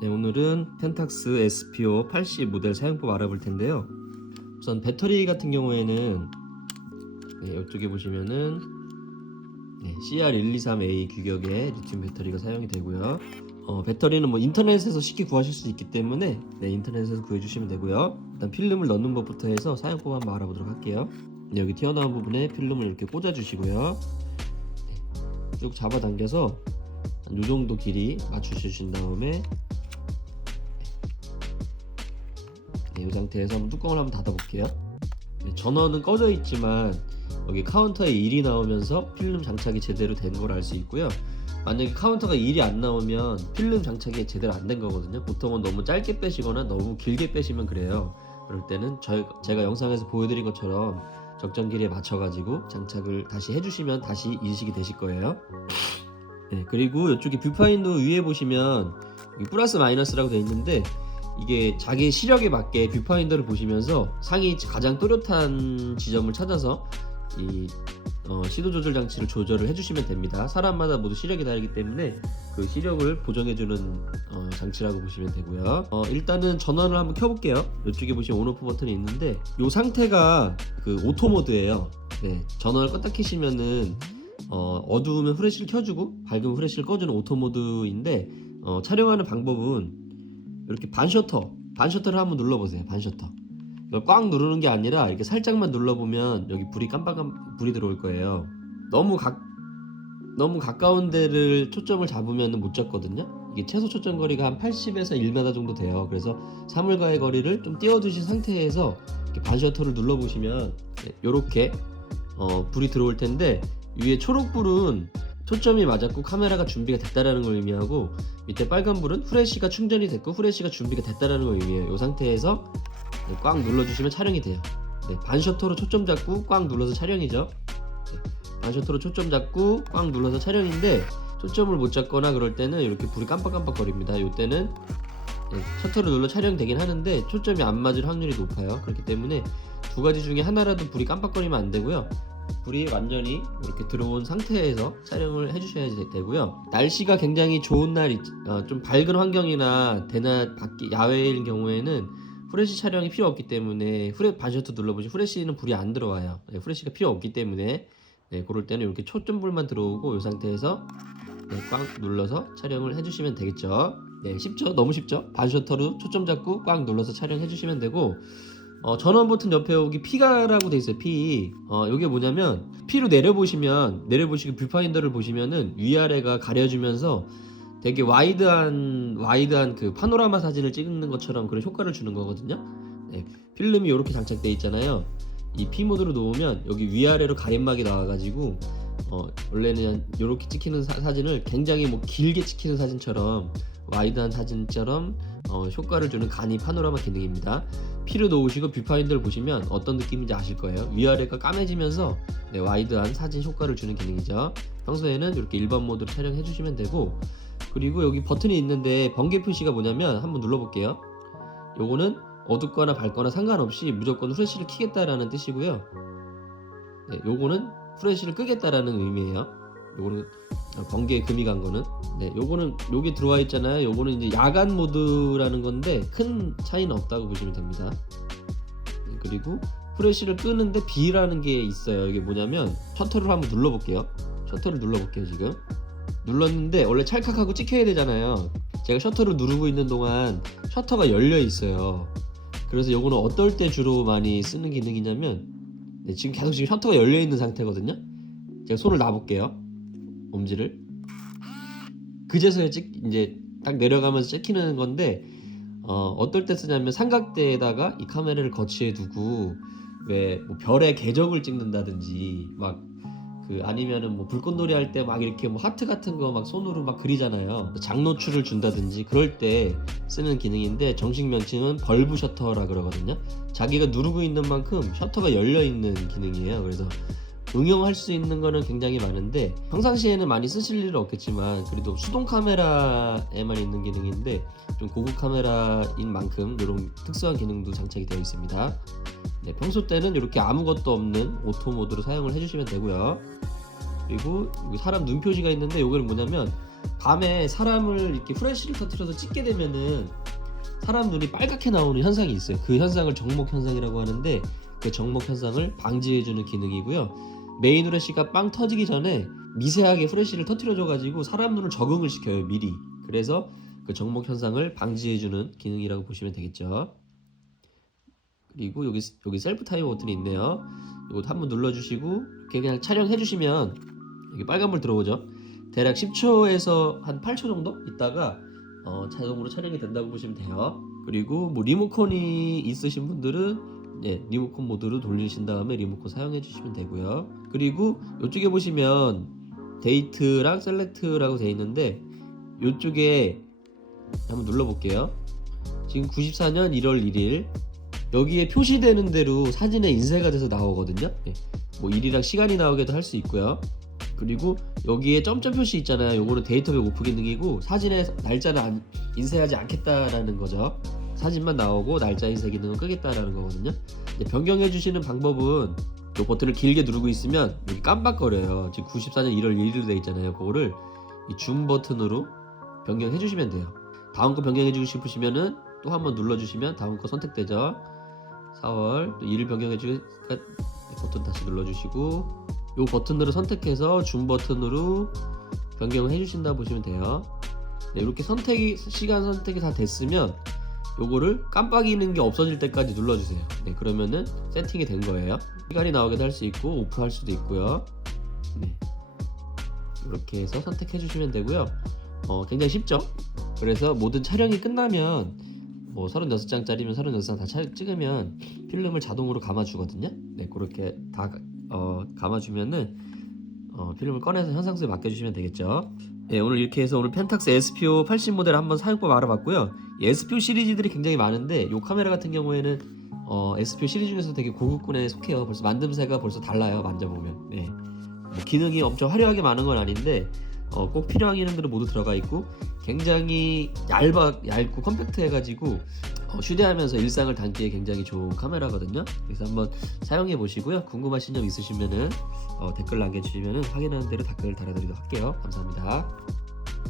네, 오늘은 펜탁스 SPO 80 모델 사용법 알아볼 텐데요. 우선 배터리 같은 경우에는 이쪽에 보시면은 CR123A 규격의 리튬 배터리가 사용이 되고요. 배터리는 뭐 인터넷에서 쉽게 구하실 수 있기 때문에 인터넷에서 구해주시면 되고요. 일단 필름을 넣는 법부터 해서 사용법 한번 알아보도록 할게요. 여기 튀어나온 부분에 필름을 이렇게 꽂아주시고요. 쭉 잡아당겨서 이 정도 길이 맞추신 다음에 이 상태에서 한번 뚜껑을 한번 닫아볼게요. 전원은 꺼져 있지만 여기 카운터에 1이 나오면서 필름 장착이 제대로 된 걸 알 수 있고요. 만약에 카운터가 1이 안 나오면 필름 장착이 제대로 안 된 거거든요. 보통은 너무 짧게 빼시거나 너무 길게 빼시면 그래요. 그럴 때는 제가 영상에서 보여드린 것처럼 적정 길이에 맞춰가지고 장착을 다시 해주시면 다시 인식이 되실 거예요. 그리고 이쪽에 뷰파인더 위에 보시면 플러스 마이너스라고 되어 있는데, 이게 자기 시력에 맞게 뷰파인더를 보시면서 상위 가장 또렷한 지점을 찾아서 이 시도 조절 장치를 조절을 해주시면 됩니다. 사람마다 모두 시력이 다르기 때문에 그 시력을 보정해주는 장치라고 보시면 되고요. 일단은 전원을 한번 켜볼게요. 이쪽에 보시면 온오프 버튼이 있는데 이 상태가 그 오토 모드예요. 전원을 껐다 켜시면은 어두우면 후레쉬를 켜주고 밝으면 후레쉬를 꺼주는 오토 모드인데, 촬영하는 방법은 이렇게 반셔터를 한번 눌러보세요. 반셔터. 이걸 꽉 누르는 게 아니라 이렇게 살짝만 눌러보면 여기 불이 깜빡 불이 들어올 거예요. 너무 가까운 데를 초점을 잡으면 못 잡거든요. 이게 최소 초점 거리가 한 80에서 1m 정도 돼요. 그래서 사물과의 거리를 좀 띄워두신 상태에서 이렇게 반셔터를 눌러보시면 이렇게 불이 들어올 텐데, 위에 초록불은 초점이 맞았고 카메라가 준비가 됐다라는 걸 의미하고, 밑에 빨간불은 후레쉬가 충전이 됐고 후레쉬가 준비가 됐다라는 걸 의미해요. 이 상태에서 꽉 눌러주시면 촬영이 돼요. 반셔터로 초점 잡고 꽉 눌러서 촬영이죠. 반셔터로 초점 잡고 꽉 눌러서 촬영인데, 초점을 못 잡거나 그럴 때는 이렇게 불이 깜빡깜빡 거립니다. 이때는 셔터를 눌러 촬영되긴 하는데 초점이 안 맞을 확률이 높아요. 그렇기 때문에 두 가지 중에 하나라도 불이 깜빡거리면 안 되고요. 불이 완전히 이렇게 들어온 상태에서 촬영을 해주셔야 되고요. 날씨가 굉장히 좋은 날, 좀 밝은 환경이나 대낮 밖에 야외일 경우에는 후레쉬 촬영이 필요 없기 때문에 반셔터 눌러보시면 후레쉬는 불이 안 들어와요. 후레쉬가 필요 없기 때문에 그럴 때는 이렇게 초점불만 들어오고 이 상태에서 꽉 눌러서 촬영을 해주시면 되겠죠. 쉽죠? 너무 쉽죠? 반셔터로 초점 잡고 꽉 눌러서 촬영해 주시면 되고, 전원 버튼 옆에 여기 P가라고 돼 있어요. P. 이게 뭐냐면 P로 내려보시고 뷰파인더를 보시면은 위아래가 가려주면서 되게 와이드한 그 파노라마 사진을 찍는 것처럼 그런 효과를 주는 거거든요. 필름이 이렇게 장착되어 있잖아요. 이 P 모드로 놓으면 여기 위아래로 가림막이 나와가지고 원래는 이렇게 찍히는 사진을 굉장히 뭐 길게 찍히는 사진처럼, 와이드한 사진처럼 효과를 주는 간이 파노라마 기능입니다. P를 놓으시고 뷰파인더를 보시면 어떤 느낌인지 아실 거예요. 위아래가 까매지면서 와이드한 사진 효과를 주는 기능이죠. 평소에는 이렇게 일반 모드로 촬영해 주시면 되고, 그리고 여기 버튼이 있는데 번개 표시가 뭐냐면 한번 눌러볼게요. 요거는 어둡거나 밝거나 상관없이 무조건 후레쉬를 켜겠다라는 뜻이고요. 요거는 후레쉬를 끄겠다라는 의미예요. 요거는 번개에 금이 간 거는. 요거는 여기 들어와 있잖아요. 요거는 이제 야간 모드라는 건데 큰 차이는 없다고 보시면 됩니다. 그리고 후레쉬를 끄는데 B라는 게 있어요. 이게 뭐냐면 셔터를 한번 눌러볼게요. 지금 눌렀는데 원래 찰칵하고 찍혀야 되잖아요. 제가 셔터를 누르고 있는 동안 셔터가 열려 있어요. 그래서 요거는 어떨 때 주로 많이 쓰는 기능이냐면, 지금 계속 셔터가 열려 있는 상태거든요. 제가 손을 놔볼게요. 엄지를. 그제서야 이제 딱 내려가면서 찍히는 건데, 어떨 때 쓰냐면 삼각대에다가 이 카메라를 거치해 두고 왜 뭐 별의 궤적을 찍는다든지 아니면은 뭐 불꽃놀이 할 때 막 이렇게 뭐 하트 같은 거 막 손으로 막 그리잖아요. 장노출을 준다든지 그럴 때 쓰는 기능인데, 정식 명칭은 벌브 셔터라 그러거든요. 자기가 누르고 있는 만큼 셔터가 열려 있는 기능이에요. 그래서 응용할 수 있는 거는 굉장히 많은데 평상시에는 많이 쓰실 일은 없겠지만, 그래도 수동 카메라에만 있는 기능인데 좀 고급 카메라인 만큼 이런 특수한 기능도 장착이 되어 있습니다. 평소 때는 이렇게 아무것도 없는 오토 모드로 사용을 해주시면 되고요. 그리고 여기 사람 눈 표시가 있는데, 이거는 뭐냐면 밤에 사람을 이렇게 후레쉬를 터뜨려서 찍게 되면은 사람 눈이 빨갛게 나오는 현상이 있어요. 그 현상을 정목 현상이라고 하는데, 그 정목 현상을 방지해주는 기능이고요. 메인 후레쉬가 빵 터지기 전에 미세하게 후레쉬를 터뜨려줘가지고 사람 눈을 적응을 시켜요, 미리. 그래서 그 정목 현상을 방지해주는 기능이라고 보시면 되겠죠. 그리고 여기 셀프 타이머 버튼이 있네요. 이것도 한번 눌러주시고 이렇게 그냥 촬영해주시면 여기 빨간불 들어오죠. 대략 10초에서 한 8초 정도 있다가 자동으로 촬영이 된다고 보시면 돼요. 그리고 뭐 리모컨이 있으신 분들은 리모컨 모드로 돌리신 다음에 리모컨 사용해 주시면 되고요. 그리고 이쪽에 보시면 데이트랑 셀렉트라고 되어 있는데, 이쪽에 한번 눌러볼게요. 지금 94년 1월 1일 여기에 표시되는 대로 사진에 인쇄가 돼서 나오거든요. 뭐 일이랑 시간이 나오게도 할 수 있고요. 그리고 여기에 점점 표시 있잖아요. 요거는 데이터백 오프 기능이고, 사진에 날짜를 인쇄하지 않겠다라는 거죠. 사진만 나오고 날짜 인쇄 기능은 끄겠다라는 거거든요. 변경해 주시는 방법은 이 버튼을 길게 누르고 있으면 여기 깜빡거려요. 지금 94년 1월 1일로 되어 있잖아요. 그거를 이 줌 버튼으로 변경해 주시면 돼요. 다음 거 변경해 주고 싶으시면은 또 한번 눌러 주시면 다음 거 선택되죠. 4월 또 1일 변경해 주니까 버튼 다시 눌러 주시고, 이 버튼으로 선택해서 줌 버튼으로 변경을 해주신다 보시면 돼요. 이렇게 시간 선택이 다 됐으면 요거를 깜빡이는 게 없어질 때까지 눌러주세요. 그러면은 세팅이 된 거예요. 시간이 나오게도 할 수 있고 오프 할 수도 있고요. 이렇게 해서 선택해 주시면 되고요. 굉장히 쉽죠? 그래서 모든 촬영이 끝나면 뭐 36장짜리면 36장 다 찍으면 필름을 자동으로 감아주거든요. 그렇게 다 감아주면은 필름을 꺼내서 현상수에 맡겨주시면 되겠죠. 오늘 이렇게 해서 오늘 펜탁스 SPO 80 모델 한번 사용법 알아봤고요. 이 SPO 시리즈들이 굉장히 많은데 이 카메라 같은 경우에는 SPO 시리즈 중에서 되게 고급군에 속해요. 벌써 만듦새가 벌써 달라요. 만져보면. 뭐 기능이 엄청 화려하게 많은 건 아닌데 꼭 필요한 기능들은 모두 들어가 있고, 굉장히 얇고 컴팩트해가지고 휴대하면서 일상을 담기에 굉장히 좋은 카메라거든요. 그래서 한번 사용해 보시고요. 궁금하신 점 있으시면은 댓글 남겨주시면은 확인하는 대로 댓글 달아드리도록 할게요. 감사합니다.